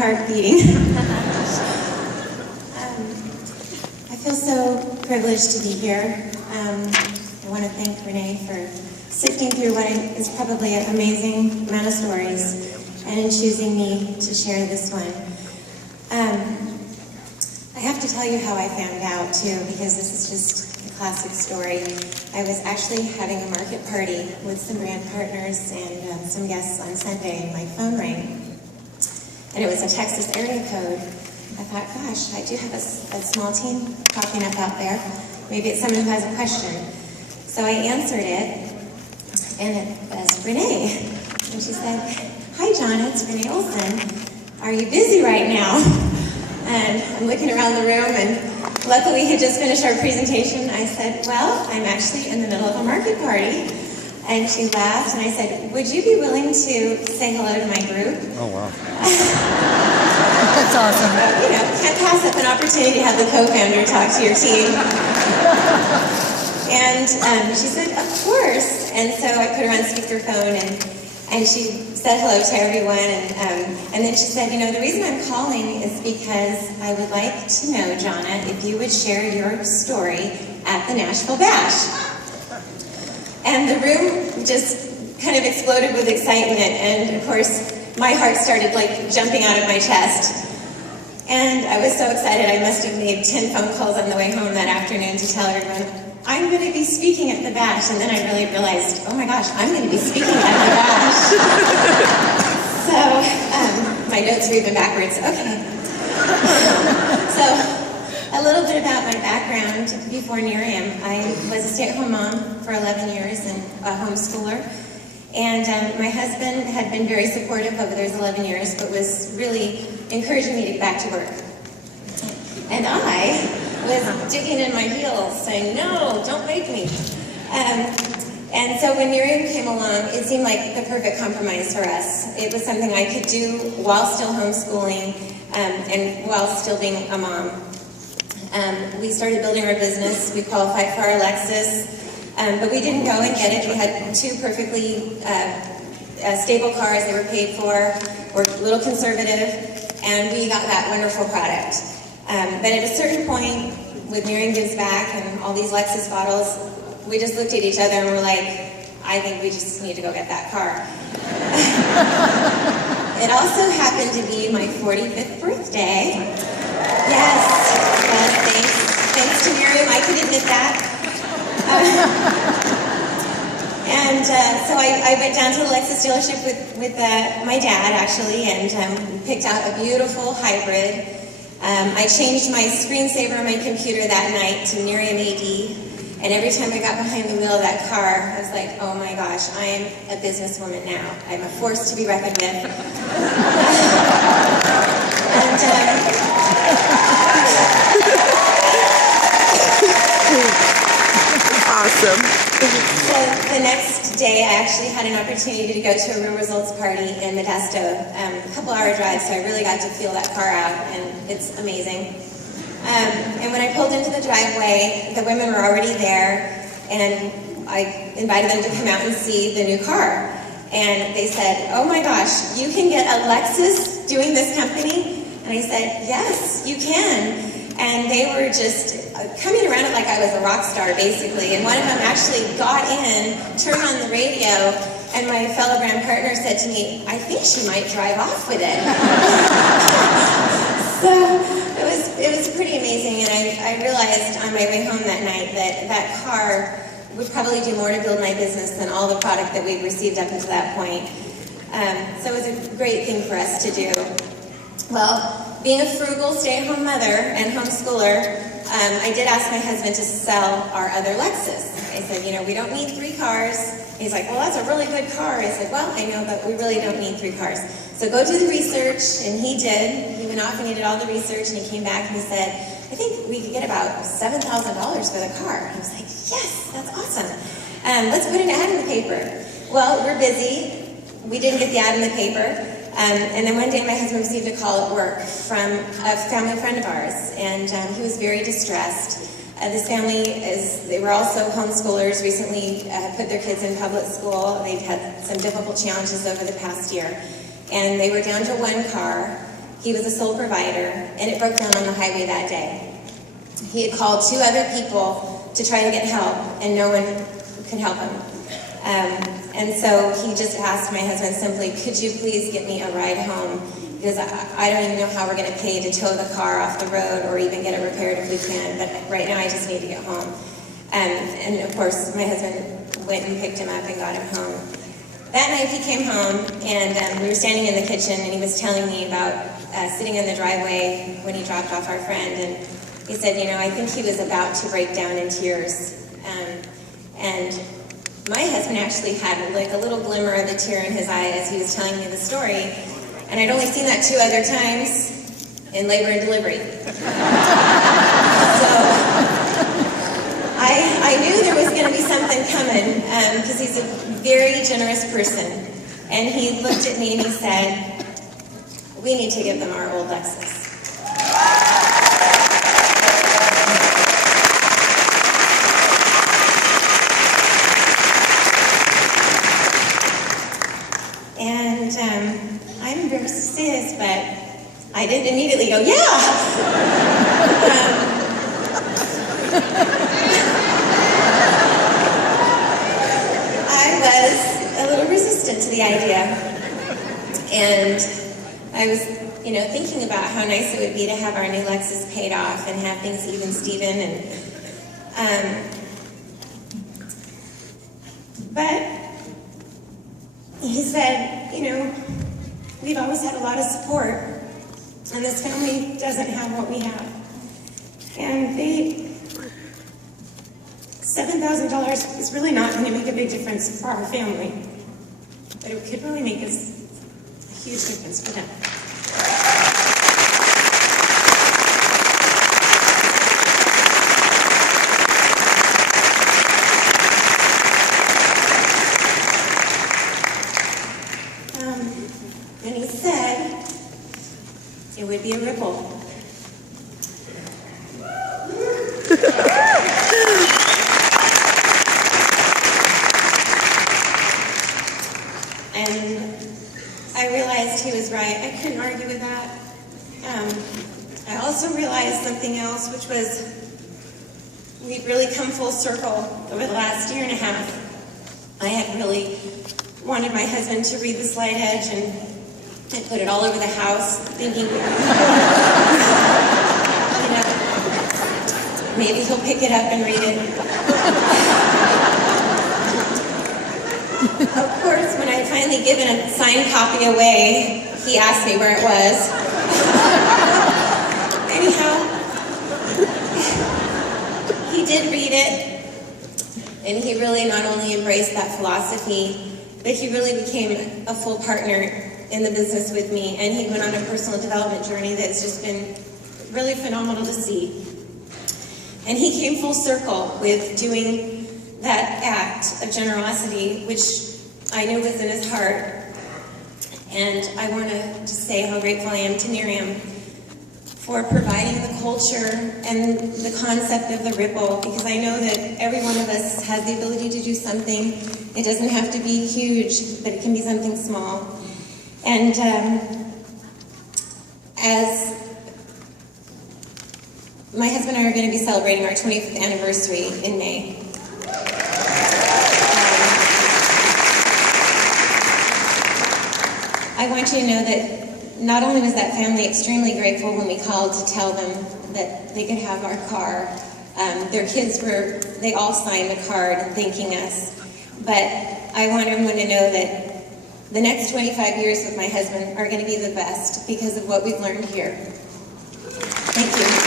heart beating. I feel so privileged to be here. I want to thank Renee for sifting through what is probably an amazing amount of stories and in choosing me to share this one. I have to tell you how I found out too, because this is just a classic story. I was actually having a market party with some brand partners and some guests on Sunday, and my phone rang. And it was a Texas area code. I thought, gosh, I do have a small team popping up out there. Maybe it's someone who has a question. So I answered it, and it was Renee. And she said, hi, Gianna, it's Renee Olson. Are you busy right now? And I'm looking around the room, and luckily he had just finished our presentation. I said, well, I'm actually in the middle of a market party. And she laughed, and I said, would you be willing to say hello to my group? Oh, wow. That's awesome. You know, can't pass up an opportunity to have the co-founder talk to your team. And she said, of course. And so I put her on speakerphone, and she said hello to everyone. And then she said, you know, the reason I'm calling is because I would like to know, Gianna, if you would share your story at the Nashville Bash. And the room just kind of exploded with excitement. And of course, my heart started like jumping out of my chest. And I was so excited, I must have made 10 phone calls on the way home that afternoon to tell everyone, I'm going to be speaking at the Bash. And then I really realized, oh my gosh, I'm going to be speaking at the Bash. So, my notes are even backwards. Okay. So, a little bit about my background before Nerium. I was a stay-at-home mom for 11 years and a homeschooler. And my husband had been very supportive over those 11 years, but was really encouraging me to get back to work. And I was digging in my heels, saying, no, don't make me. And so when Nerium came along, it seemed like the perfect compromise for us. It was something I could do while still homeschooling and while still being a mom. We started building our business. We qualified for our Lexus. But we didn't go and get it. We had two perfectly stable cars. They were paid for. We're a little conservative, and we got that wonderful product. But at a certain point, with Nerium Gives Back and all these Lexus bottles, we just looked at each other and were like, I think we just need to go get that car. It also happened to be my 45th birthday. Yes, thanks to Nerium, I can admit that. So I went down to the Lexus dealership with my dad, actually, and picked out a beautiful hybrid. I changed my screensaver on my computer that night to Nerium AD, and every time I got behind the wheel of that car, I was like, oh my gosh, I am a businesswoman now. I'm a force to be reckoned with. Awesome. So the next day, I actually had an opportunity to go to a real results party in Modesto, a couple-hour drive, so I really got to feel that car out, and it's amazing. And when I pulled into the driveway, the women were already there, and I invited them to come out and see the new car. And they said, oh my gosh, you can get a Lexus doing this company? And I said, yes, you can. And they were just coming around it like I was a rock star, basically. And one of them actually got in, turned on the radio, and my fellow brand partner said to me, I think she might drive off with it. So it was pretty amazing, and I realized on my way home that night that that car would probably do more to build my business than all the product that we'd received up until that point. So it was a great thing for us to do. Well, being a frugal stay-at-home mother and homeschooler, I did ask my husband to sell our other Lexus. I said, you know, we don't need 3 cars. He's like, well, that's a really good car. I said, well, I know, but we really don't need 3 cars. So go do the research, and he did. He went off and he did all the research, and he came back and he said, I think we could get about $7,000 for the car. And I was like, yes, that's awesome. Let's put an ad in the paper. Well, we're busy. We didn't get the ad in the paper. And then one day my husband received a call at work from a family friend of ours, and he was very distressed. This family they were also homeschoolers, recently put their kids in public school. They've had some difficult challenges over the past year. And they were down to 1 car, He was a sole provider, and it broke down on the highway that day. He had called 2 other people to try to get help, and no one could help him. And so he just asked my husband simply, could you please get me a ride home? Because I don't even know how we're going to pay to tow the car off the road or even get it repaired if we can, but right now I just need to get home. And of course, my husband went and picked him up and got him home. That night he came home, and we were standing in the kitchen, and he was telling me about sitting in the driveway when he dropped off our friend, and he said, you know, I think he was about to break down in tears. And my husband actually had like a little glimmer of a tear in his eye as he was telling me the story, and I'd only seen that 2 other times in labor and delivery. So I knew there was going to be something coming, because he's a very generous person. And he looked at me and he said, we need to give them our old Lexus. And I'm embarrassed to say this, but I didn't immediately go, yeah! To the idea, and I was, you know, thinking about how nice it would be to have our new Lexus paid off and have things even Steven, and but he said, you know, we've always had a lot of support, and this family doesn't have what we have, and $7,000 is really not going to make a big difference for our family. But it could really make us a huge difference for them. And he said it would be a ripple. And I realized he was right. I couldn't argue with that. I also realized something else, which was we'd really come full circle over the last 1.5 years. I had really wanted my husband to read The Slight Edge, and I put it all over the house, thinking, you know, maybe he'll pick it up and read it. Of course, when I had finally given a signed copy away, he asked me where it was. Anyhow, he did read it, and he really not only embraced that philosophy, but he really became a full partner in the business with me, and he went on a personal development journey that's just been really phenomenal to see. And he came full circle with doing that act of generosity, which I knew was in his heart. And I want to just say how grateful I am to Nerium for providing the culture and the concept of the ripple, because I know that every one of us has the ability to do something. It doesn't have to be huge, but it can be something small. And as my husband and I are going to be celebrating our 25th anniversary in May. I want you to know that not only was that family extremely grateful when we called to tell them that they could have our car, their kids they all signed the card thanking us, but I want everyone to know that the next 25 years with my husband are going to be the best because of what we've learned here. Thank you.